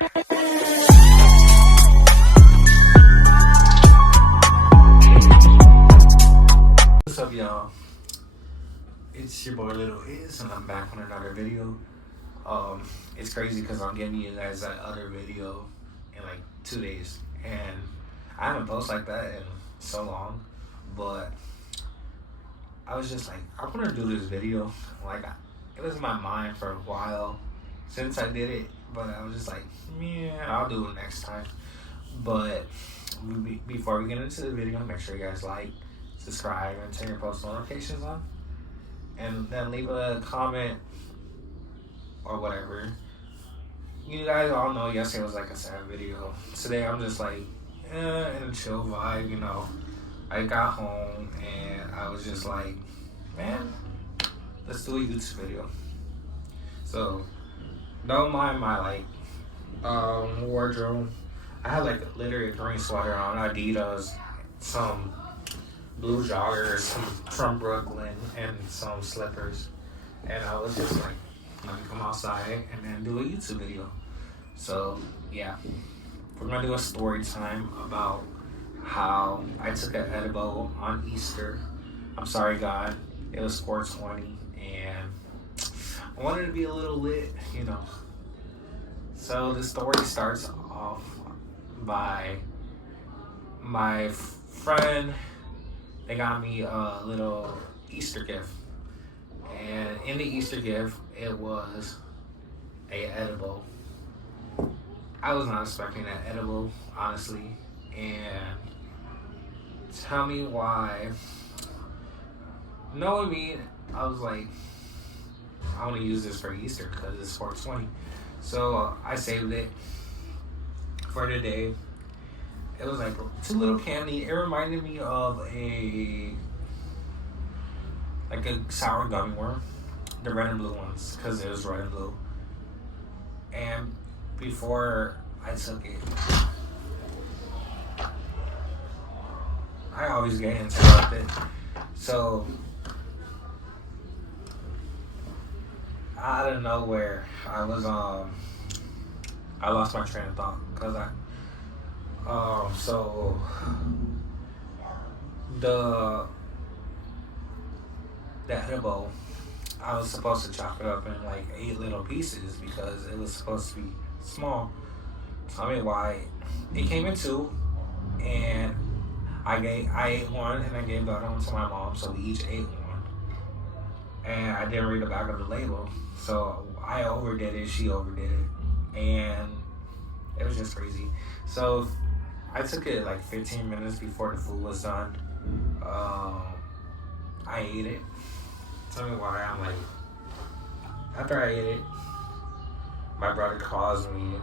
What's up, y'all? It's your boy Little Is, and I'm back on another video. It's crazy because I'm giving you guys that other video in like 2 days, and I haven't posted like that in so long. But I was just like, I want to do this video. It was in my mind for a while since I did it, but I was just like, yeah, I'll do it next time. But before we get into the video, make sure you guys like, subscribe, and turn your post notifications on, and then leave a comment or whatever. You guys all know yesterday was like a sad video. Today I'm just like in a chill vibe, you know. I got home and I was just like, man, let's do a YouTube video. So don't mind my wardrobe. I had like literally a green sweater on, Adidas, some blue joggers from Brooklyn, and some slippers. And I was just like, let me come outside and then do a YouTube video. So yeah, we're gonna do a story time about how I took an edible on Easter. I'm sorry, God, it was 420, and I wanted to be a little lit, you know. So the story starts off by my friend. They got me a little Easter gift, and in the Easter gift, it was a edible. I was not expecting that edible, honestly, and tell me why. Knowing me, I was like, I want to use this for Easter because it's 420. So I saved it for the day. It was like 2 little candy. It reminded me of a sour gummy worm, the red and blue ones, because it was red and blue. And before I took it, I always get interrupted. So out of nowhere, I lost my train of thought because so the edible, I was supposed to chop it up in like 8 little pieces because it was supposed to be small. Tell me why. It came in 2, and I ate one and I gave the other one to my mom, so we each ate one. And I didn't read the back of the label, so I overdid it, she overdid it, and it was just crazy. So I took it like 15 minutes before the food was done. I ate it. Tell me why. I'm like, after I ate it, my brother calls me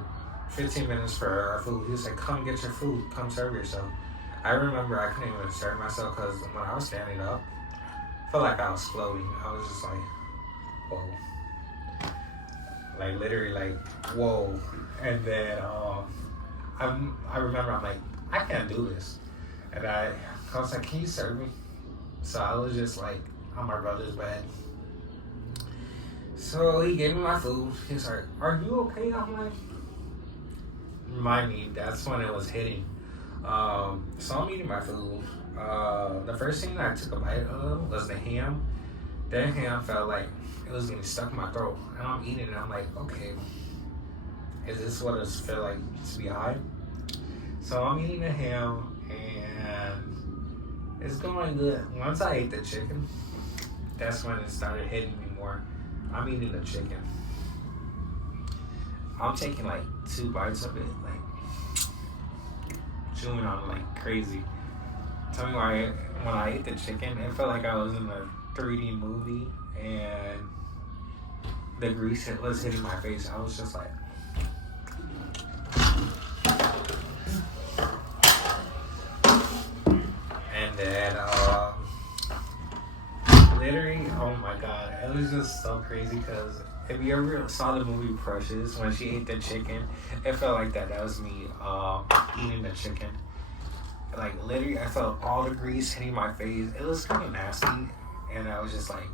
15 minutes for our food. He was like, come get your food, come serve yourself. I remember I couldn't even serve myself because when I was standing up, I felt like I was floating. I was just like, whoa. Like literally like, whoa. And then I remember I'm like, I can't do this. And I was like, can you serve me? So I was just like on my brother's bed. So he gave me my food. He was like, are you okay? I'm like, remind me, that's when it was hitting. So I'm eating my food. The first thing I took a bite of was the ham. That ham felt like it was getting stuck in my throat. And I'm eating it. I'm like, okay, is this what it feel like to be high? So I'm eating the ham and it's going good. Once I ate the chicken, that's when it started hitting me more. I'm eating the chicken. I'm taking like 2 bites of it, like chewing on it like crazy. Tell me why. When I ate the chicken, it felt like I was in a 3D movie and the grease was hitting my face. I was just like, and then literally, oh my god, it was just so crazy because if you ever saw the movie Precious, when she ate the chicken, it felt like that. That was me eating the chicken. Like literally, I felt all the grease hitting my face. It was kind of nasty, and I was just like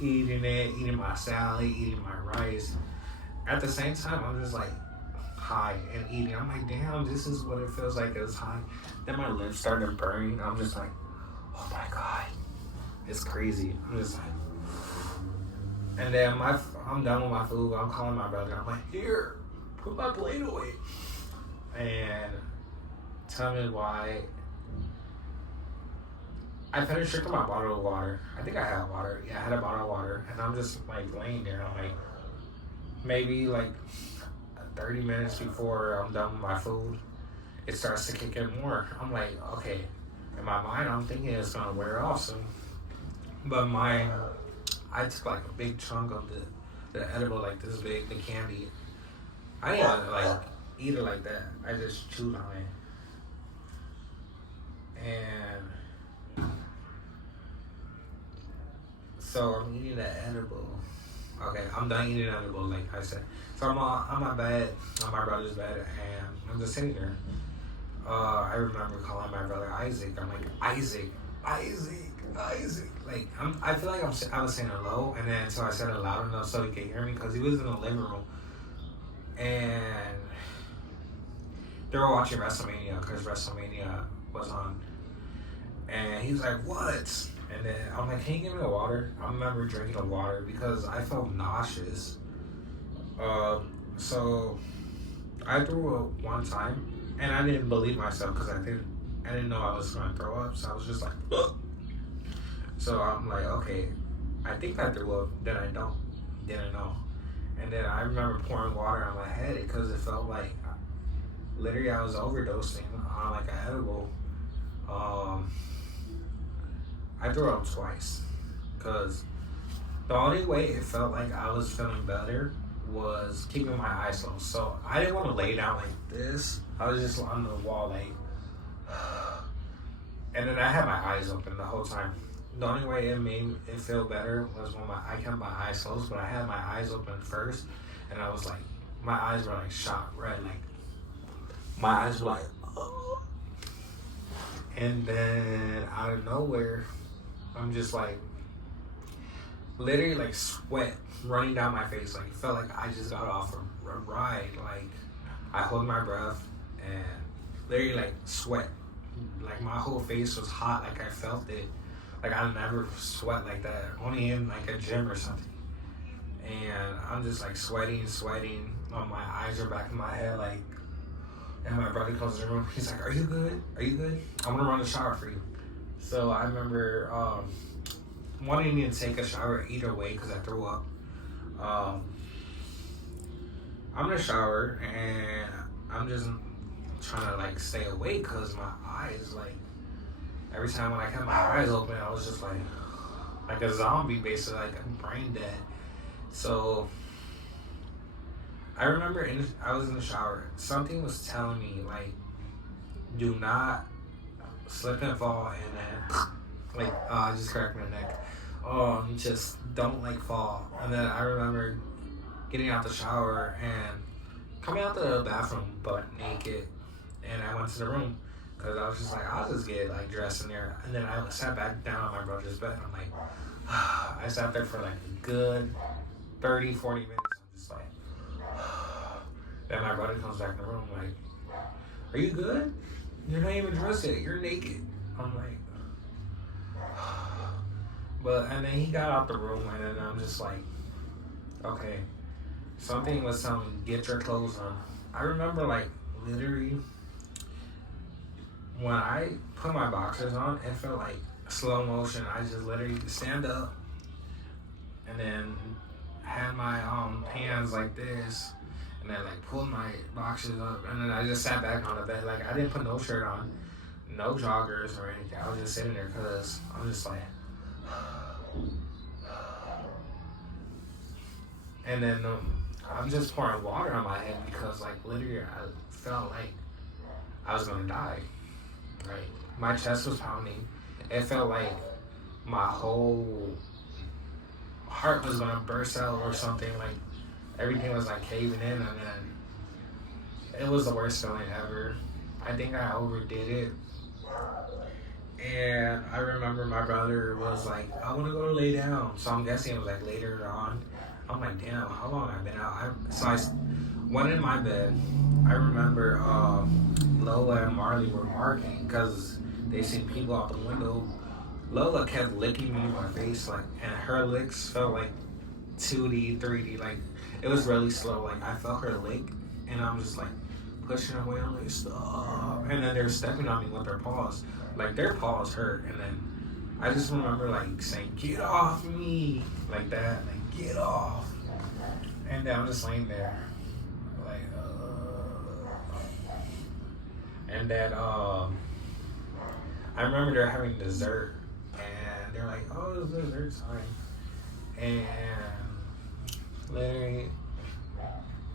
eating it, eating my salad, eating my rice, at the same time, I'm just like high and eating. I'm like, damn, this is what it feels like. It's high. Then my lips started burning. I'm just like, oh my god, it's crazy. I'm just like, and then I'm done with my food. I'm calling my brother. I'm like, here, put my plate away. And tell me why. I finished drinking my bottle of water. I think I had water. Yeah, I had a bottle of water. And I'm just like laying there. I'm like, maybe like 30 minutes before I'm done with my food, it starts to kick in more. I'm like, okay. In my mind, I'm thinking it's gonna wear off soon. But I took like a big chunk of the edible, like this big, the candy. I didn't like eat it like that. I just chewed on it. And so I'm eating the edible. Okay, I'm done eating edible, like I said. So I'm on my bed, on my brother's bed, and I'm just sitting there. I remember calling my brother Isaac. I'm like, Isaac. Like, I feel like I was saying it low, and then so I said it loud enough so he could hear me, because he was in the living room. And they were watching WrestleMania, because WrestleMania was on. And he was like, what? And then I'm like, can you give me a water? I remember drinking the water because I felt nauseous. So I threw up one time, and I didn't believe myself because I didn't know I was going to throw up. So I was just like, ugh. So I'm like, okay, I think I threw up. Then I didn't know. And then I remember pouring water on my head because it felt like literally I was overdosing on like an edible. I threw up twice because the only way it felt like I was feeling better was keeping my eyes closed. So I didn't want to lay down like this. I was just on the wall like, and then I had my eyes open the whole time. The only way it made it feel better was when I kept my eyes closed, but I had my eyes open first, and I was like, my eyes were like shot red, like my eyes were like, oh. And then out of nowhere, I'm just like, literally like sweat running down my face. Like, it felt like I just got off a ride. Like, I hold my breath and literally like sweat. Like, my whole face was hot. Like, I felt it. Like, I never sweat like that. Only in like a gym or something. And I'm just like sweating. My eyes are back in my head. Like, and my brother comes in the room. He's like, are you good? I'm gonna run the shower for you. So I remember wanting to take a shower either way because I threw up. I'm in the shower and I'm just trying to like stay awake because my eyes, like, every time when I kept my eyes open, I was just like a zombie, basically, like I'm brain dead. So I remember I was in the shower. Something was telling me like, do not slip and fall, and then like I just cracked my neck. Just don't like fall. And then I remember getting out the shower and coming out the bathroom butt naked, and I went to the room because I was just like, I'll just get like dressed in there. And then I sat back down on my brother's bed, and I'm like, I sat there for like a good 30, 40 minutes. I'm just like, then my brother comes back in the room like, are you good? You're not even dressed yet. You're naked. I'm like, and then he got out the room, and then I'm just like, okay. Something was telling me, get your clothes on. I remember like literally when I put my boxers on, it felt like slow motion. I just literally stand up and then had my hands like this, and then like pulled my boxers up, and then I just sat back on the bed. Like, I didn't put no shirt on, no joggers or anything. I was just sitting there because I'm just like, and then I'm just pouring water on my head because like literally I felt like I was gonna die. Right, my chest was pounding. It felt like my whole heart was gonna burst out or something. Like, everything was like caving in, and then it was the worst feeling ever. I think I overdid it. And I remember my brother was like, I want to go lay down. So I'm guessing it was like later on. I'm like, damn, how long I've been out? So I went in my bed. I remember Lola and Marley were marking because they seen people out the window. Lola kept licking me in my face, like, and her licks felt like 2D, 3D, like, it was really slow. Like, I felt her lick, and I'm just like pushing away. I'm like, stop. And then they're stepping on me with their paws. Like, their paws hurt. And then I just remember, like, saying, get off me. Like that. Like, get off. And then I'm just laying there. Like, And then, I remember they're having dessert. And they're like, oh, it's dessert time. And literally,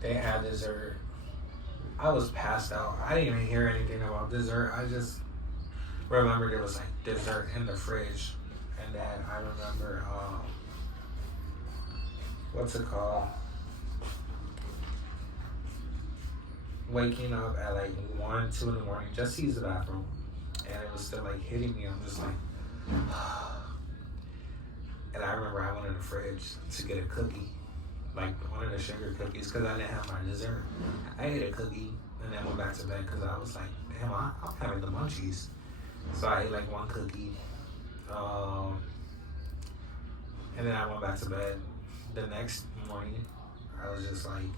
they had dessert. I was passed out. I didn't even hear anything about dessert. I just remember there was like dessert in the fridge. And then I remember, what's it called? Waking up at like 1, 2 in the morning just to use the bathroom. And it was still like hitting me. I'm just like, and I remember I went in the fridge to get a cookie. Like one of the sugar cookies because I didn't have my dessert. I ate a cookie and then went back to bed because I was like, damn, I'm having the munchies. So I ate like one cookie. And then I went back to bed. The next morning, I was just like,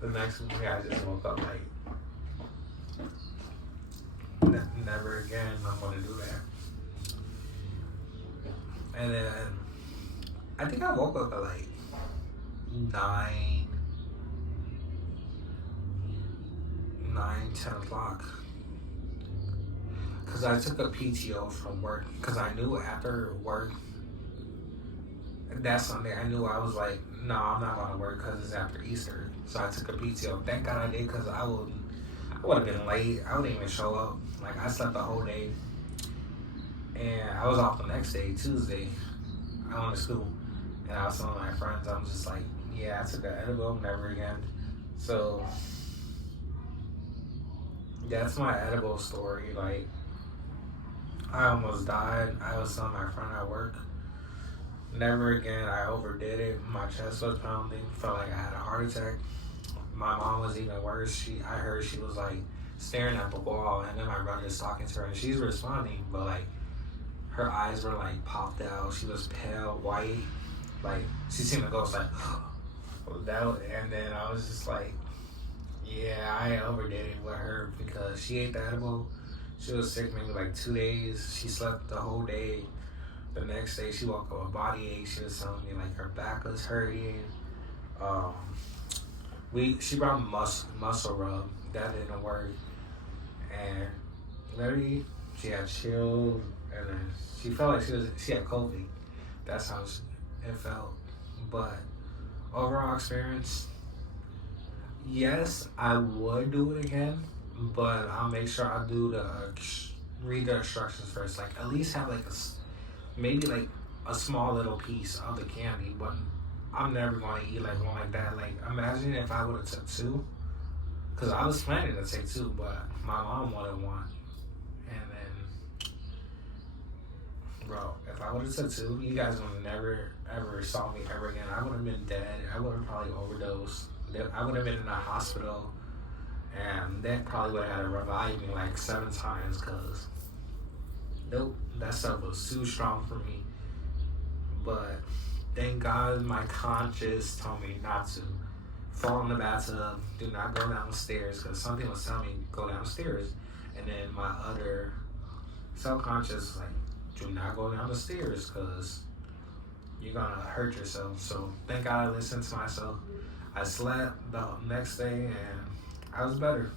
the next morning I just woke up like, never again, I'm gonna do that. And then I think I woke up at like 10 o'clock. Because I took a PTO from work. Because I knew after work, that Sunday, I knew I was like, no, I'm not going to work because it's after Easter. So I took a PTO. Thank God I did because I would have been late. I wouldn't even show up. Like, I slept the whole day. And I was off the next day, Tuesday. I went to school. And I was telling my friends, I'm just like, yeah, I took an edible, never again. So, that's my edible story. Like, I almost died. I was telling my friend at work, never again. I overdid it. My chest was pounding. Felt like I had a heart attack. My mom was even worse. I heard she was like staring at the wall, and then my brother's talking to her, and she's responding, but like her eyes were like popped out. She was pale, white, like she seemed to go like that. And then I was just like, yeah, I overdid it with her because she ate the edible. She was sick maybe like 2 days. She slept the whole day. The next day she woke up with body ache. She was telling me like her back was hurting. She brought muscle rub. That didn't work. And literally she had chills, and then she felt like she had COVID. That's how it felt. But overall experience, yes, I would do it again, but I'll make sure I do read the instructions first. Like at least have like maybe like a small little piece of the candy, but I'm never going to eat like one like that. Like imagine if I would have took 2, because I was planning to take 2, but my mom wanted 1. And then, bro, if I would have took 2, you guys would have never ever saw me ever again. I would have been dead. I would have probably overdosed. I would have been in a hospital, and that probably would have had to revive me like 7 times, because nope, that stuff was too strong for me. But thank God my conscience told me not to fall in the bathtub, do not go down the stairs, because something was telling me go downstairs. And then my other subconscious was like, do not go down the stairs because you're gonna hurt yourself. So thank God I listened to myself. I slept the next day and I was better.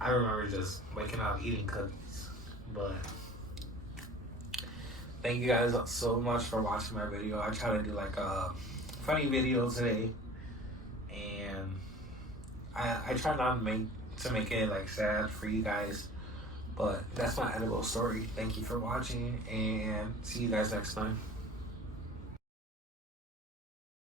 I remember just waking up eating cookies. But thank you guys so much for watching my video. I try to do like a funny video today, and I try not to make it like sad for you guys. But that's my edible story. Thank you for watching, and see you guys next time.